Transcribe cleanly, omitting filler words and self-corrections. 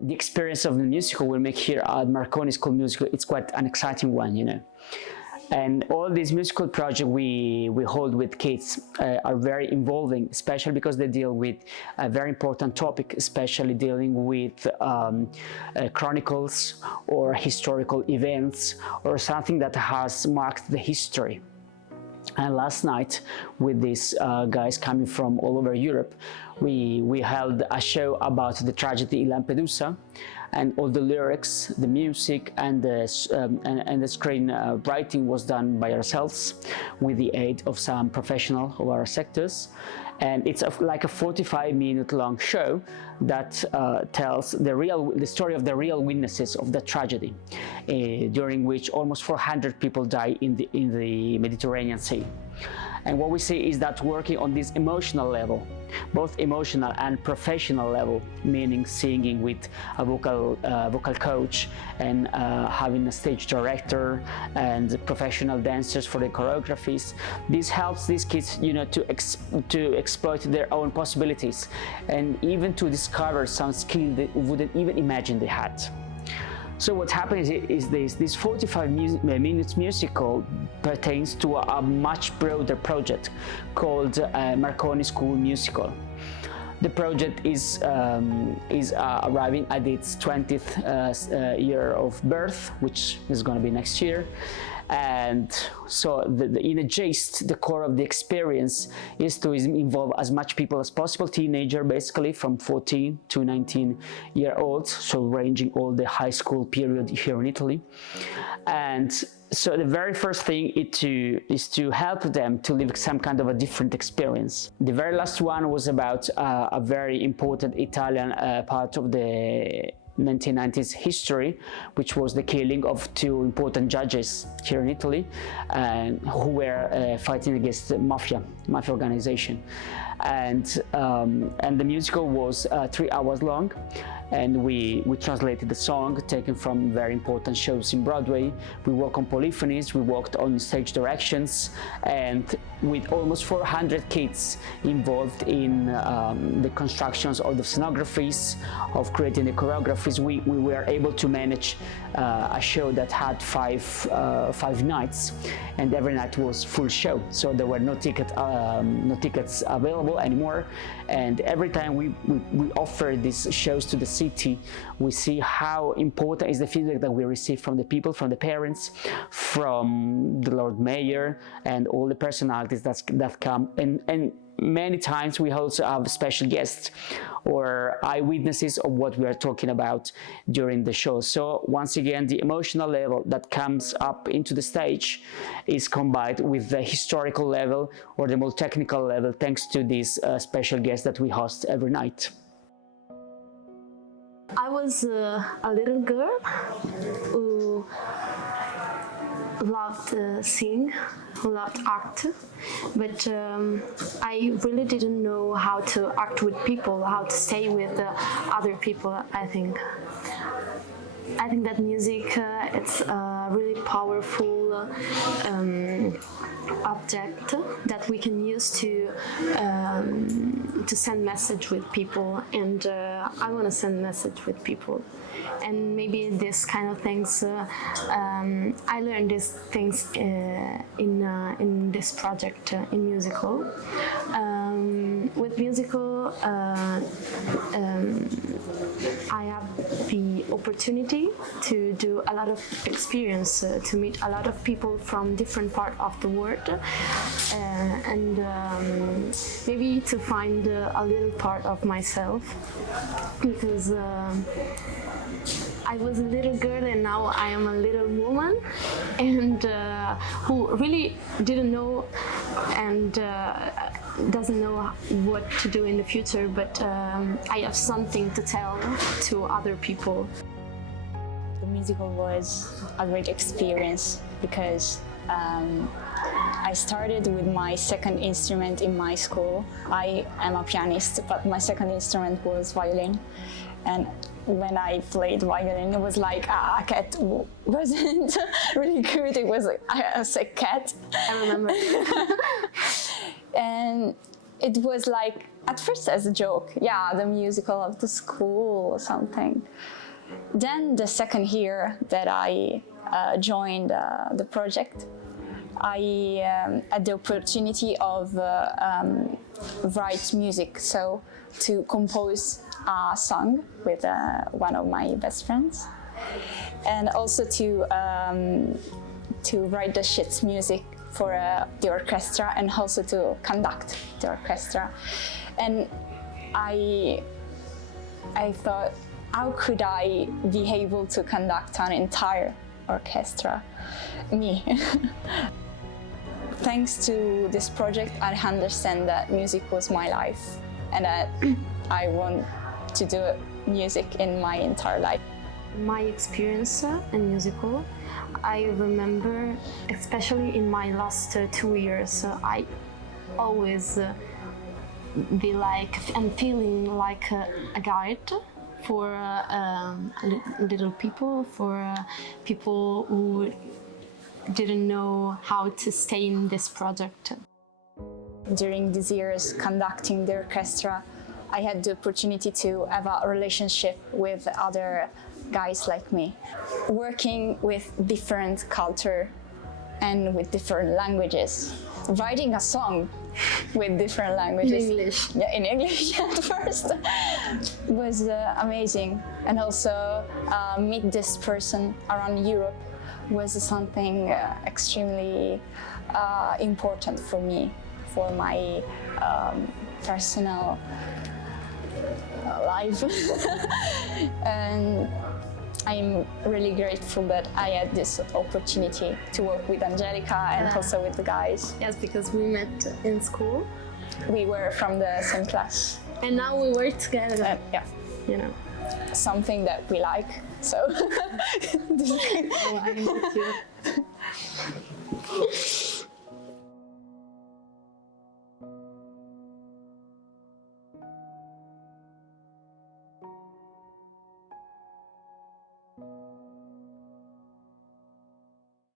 The experience of the musical we make here at Marconi School Musical, it's quite an exciting one, you know. And all these musical projects we hold with kids are very involving, especially because they deal with a very important topic, especially dealing with chronicles or historical events or something that has marked the history. And last night, with these guys coming from all over Europe, we held a show about the tragedy in Lampedusa, and all the lyrics, the music, and the screen writing was done by ourselves with the aid of some professionals of our sectors. And it's like a 45-minute long show that tells the story of the real witnesses of the tragedy, during which almost 400 people died in the Mediterranean Sea. And what we see is that working on this emotional level, both emotional and professional level, meaning singing with a vocal coach and having a stage director and professional dancers for the choreographies, this helps these kids, you know, to exploit their own possibilities and even to discover some skill they wouldn't even imagine they had. So what happens is this 45 minutes musical pertains to a much broader project called Marconi School Musical. The project is arriving at its 20th year of birth, which is going to be next year. And so in a gist, the core of the experience is to involve as much people as possible, teenager basically from 14 to 19-year-olds, so ranging all the high school period here in Italy. And so the very first thing is to help them to live some kind of a different experience. The very last one was about a very important Italian part of the 1990s history, which was the killing of two important judges here in Italy who were fighting against the mafia organization. And the musical was 3 hours long, and we translated the song taken from very important shows in Broadway. We worked on polyphonies, we worked on stage directions, and with almost 400 kids involved in the constructions of the scenographies, of creating the choreographies, we were able to manage a show that had five nights, and every night was full show. So there were no tickets available anymore. And every time we offer these shows to the city, we see how important is the feedback that we receive from the people, from the parents, from the Lord Mayor, and all the personalities that come. And many times we also have special guests or eyewitnesses of what we are talking about during the show. So once again, the emotional level that comes up into the stage is combined with the historical level or the more technical level, thanks to these special guests that we host every night. I was a little girl who loved sing, who loved act, but I really didn't know how to act with people, how to stay with other people. I think that music it's a really powerful object that we can use to send message with people, and I want to send message with people. And maybe this kind of things, I learned these things in this project in musical. With musical, I have the opportunity to do a lot of experience, to meet a lot of people from different parts of the world, and maybe to find a little part of myself, because I was a little girl and now I am a little woman, and who really didn't know and doesn't know what to do in the future, but I have something to tell to other people. The musical was a great experience because I started with my second instrument in my school. I am a pianist, but my second instrument was violin. And when I played violin, it was like a cat wasn't really good. It was like a sick cat. I remember. And it was like, at first as a joke, yeah, the musical of the school or something. Then the second year that I joined the project, I had the opportunity of write music, so to compose a song with one of my best friends, and also to write the sheet music for the orchestra, and also to conduct the orchestra. And I thought, how could I be able to conduct an entire orchestra? Me. Thanks to this project, I understand that music was my life, and that I want to do music in my entire life. My experience in musical, I remember, especially in my last 2 years, I always be like, I'm feeling like a guide for little people, for people who didn't know how to stay in this project. During these years conducting the orchestra, I had the opportunity to have a relationship with other guys like me, working with different culture and with different languages, writing a song with different languages. In English. Yeah, in English at first. Was amazing. And also meet this person around Europe was something extremely important for me, for my personal life. And I'm really grateful that I had this opportunity to work with Angelica and also with the guys. Yes, because we met in school. We were from the same class. And now we work together. Yeah. You know. Something that we like, so. Oh, I met you.